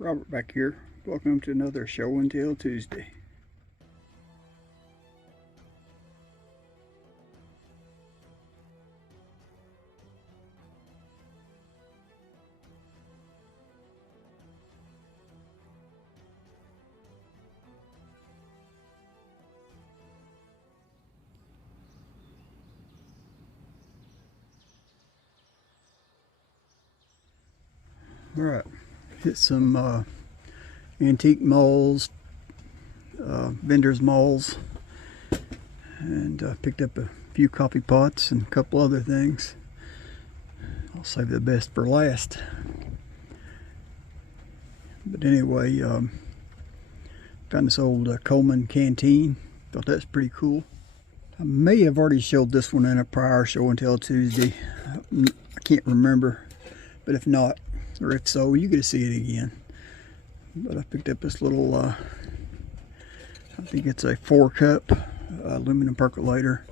Robert back here. Welcome to another Show and Tell Tuesday. Alright, hit some antique malls, vendors malls, and picked up a few coffee pots and a couple other things. I'll save the best for last. But anyway, found this old Coleman canteen. Thought that's pretty cool. I may have already showed this one in a prior Show and Tell Tuesday. I can't remember, but if not, or if so, you get to see it again. But I picked up this little, I think it's a 4-cup aluminum percolator.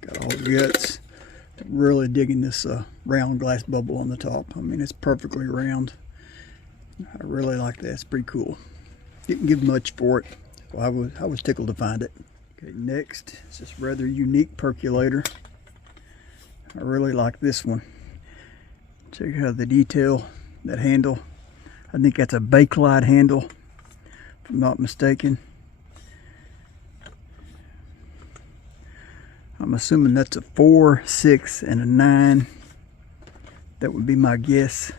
Got all the guts. Really digging this round glass bubble on the top. I mean, it's perfectly round. I really like that. It's pretty cool. Didn't give much for it. So I was tickled to find it. Okay, next is this rather unique percolator. I really like this one. Check out the detail, that handle. I think that's a Bakelite handle, if I'm not mistaken. I'm assuming that's a 4, 6, and a 9. That would be my guess.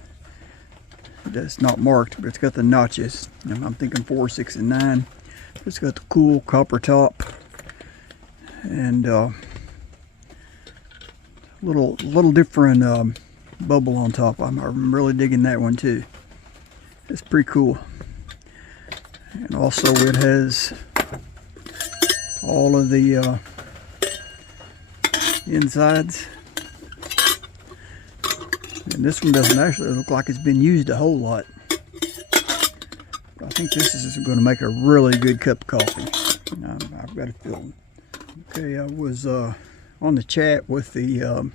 That's not marked, but it's got the notches. I'm thinking 4, 6, and 9. It's got the cool copper top, and little different bubble on top. I'm really digging that one too. It's pretty cool. And also it has all of the insides. And this one doesn't actually look like it's been used a whole lot. I think this is going to make a really good cup of coffee. I've got a feeling. Okay, I was on the chat with the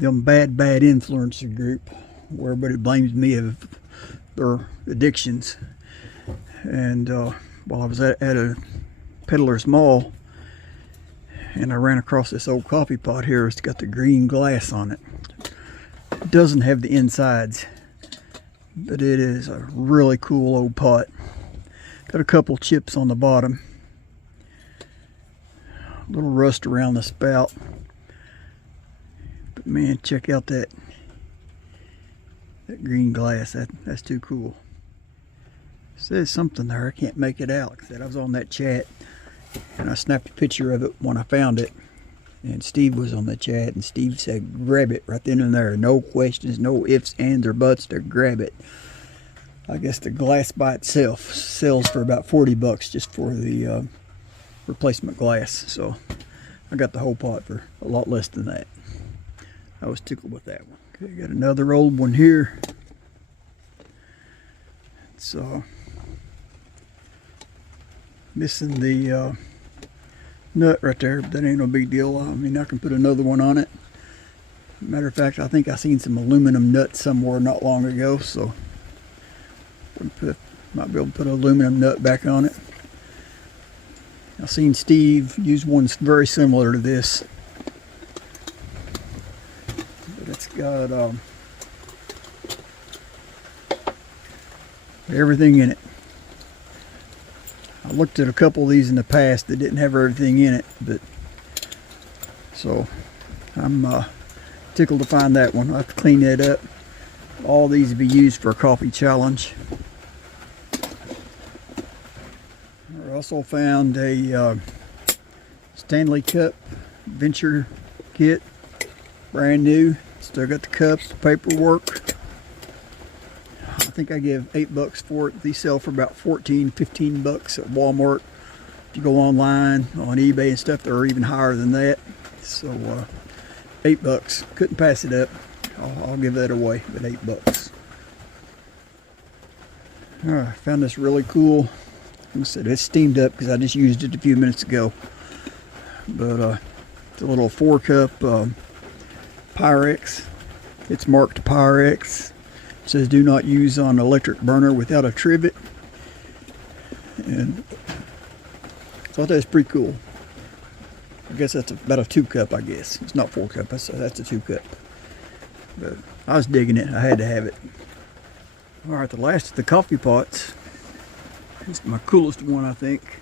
them bad influencer group where everybody blames me of their addictions, and while I was at a peddler's mall, and I ran across this old coffee pot here. It's got the green glass on it. It doesn't have the insides, but it is a really cool old pot. Got a couple chips on the bottom, a little rust around the spout. But man, check out that green glass. That's too cool. It says something there. I can't make it out. Like I said, I was on that chat and I snapped a picture of it when I found it. And Steve was on the chat, and Steve said, grab it right then and there. No questions, no ifs, ands, or buts, to grab it. I guess the glass by itself sells for about 40 bucks just for the replacement glass. So I got the whole pot for a lot less than that. I was tickled with that one. Okay, got another old one here. It's missing the nut right there, but that ain't no big deal. I mean, I can put another one on it. Matter of fact, I think I seen some aluminum nuts somewhere not long ago, so might be able to put an aluminum nut back on it. I've seen Steve use one very similar to this, but it's got everything in it. I looked at a couple of these in the past that didn't have everything in it, but so I'm tickled to find that one. I'll have to clean that up. All these will be used for a coffee challenge. I also found a Stanley Cup Venture kit, brand new. Still got the cups, the paperwork. I think I give $8 for it. These sell for about 14, 15 bucks at Walmart. If you go online on eBay and stuff, they're even higher than that. So $8. Couldn't pass it up. I'll give that away at $8. Alright, found this really cool. Like I said, it's steamed up because I just used it a few minutes ago. But it's a little 4-cup Pyrex. It's marked Pyrex. It says do not use on electric burner without a trivet. And I thought that was pretty cool. I guess that's about a 2 cup, I guess. It's not 4 cup, that's a 2 cup. But I was digging it, I had to have it. All right, the last of the coffee pots. This is my coolest one, I think.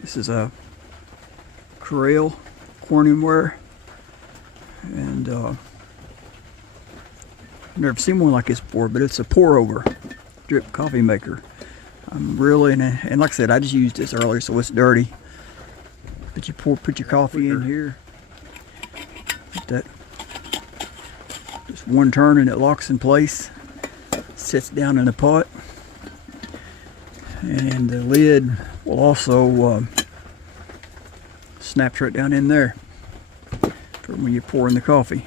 This is a Corelle Corningware. And I've never seen one like this before, but it's a pour over drip coffee maker. I'm really, and like I said, I just used this earlier, so it's dirty. But you put your coffee in here. That just one turn and it locks in place. Sits down in the pot, and the lid will also snap right down in there for when you pour in the coffee.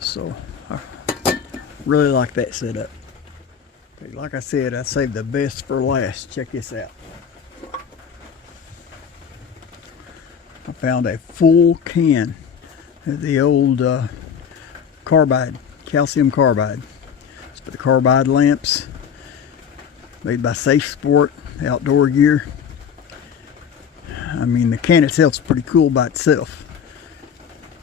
So I really like that setup. Okay, like I said, I saved the best for last. Check this out. I found a full can of the old carbide, calcium carbide. It's for the carbide lamps, made by Safe Sport Outdoor Gear. I mean, the can itself is pretty cool by itself.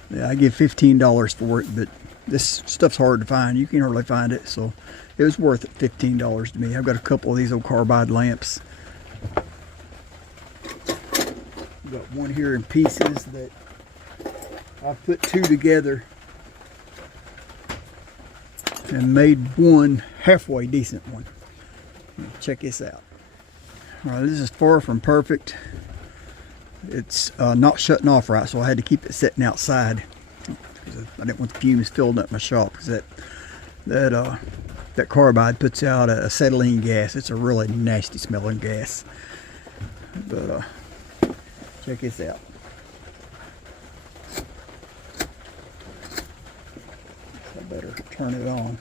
Yeah, I give $15 for it, but this stuff's hard to find. You can hardly find it, so it was worth it, $15 to me. I've got a couple of these old carbide lamps. I've got one here in pieces that I put 2 together and made one halfway decent one. Check this out. All right, this is far from perfect. It's not shutting off right, so I had to keep it sitting outside. I didn't want the fumes filling up my shop, because that carbide puts out a acetylene gas. It's a really nasty smelling gas. But check this out. I better turn it on.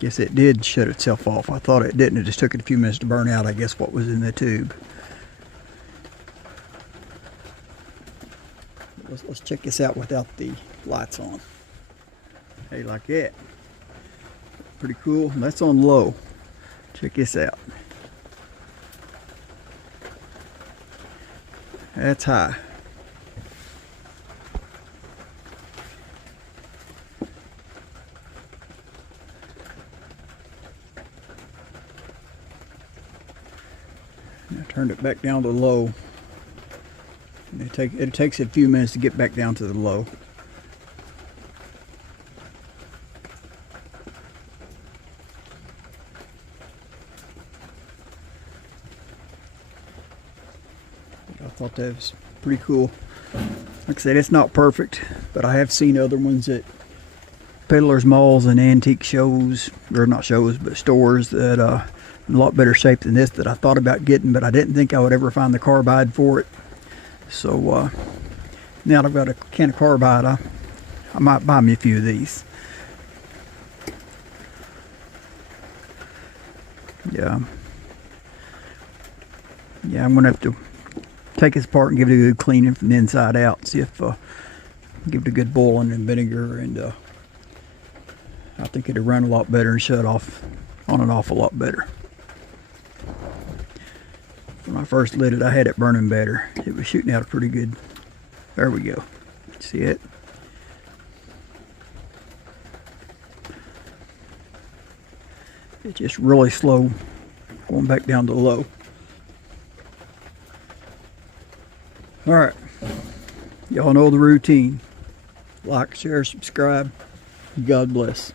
Guess it did shut itself off. I thought it didn't. It just took it a few minutes to burn out, I guess, what was in the tube. Let's check this out without the lights on. Hey, like that. Pretty cool. That's on low. Check this out. That's high. I turned it back down to low. And it takes a few minutes to get back down to the low. I thought that was pretty cool. Like I said, it's not perfect, but I have seen other ones at peddlers malls and antique shows, or not shows, but stores that in a lot better shape than this, that I thought about getting, but I didn't think I would ever find the carbide for it. So now that I've got a can of carbide, I might buy me a few of these. Yeah, I'm gonna have to take this apart and give it a good cleaning from the inside out. See if give it a good boiling in vinegar, and I think it'd run a lot better and shut off on and off a lot better. When I first lit it, I had it burning better. It was shooting out a pretty good. There we go. See it? It's just really slow, going back down to low. All right, y'all know the routine. Like, share, subscribe. God bless.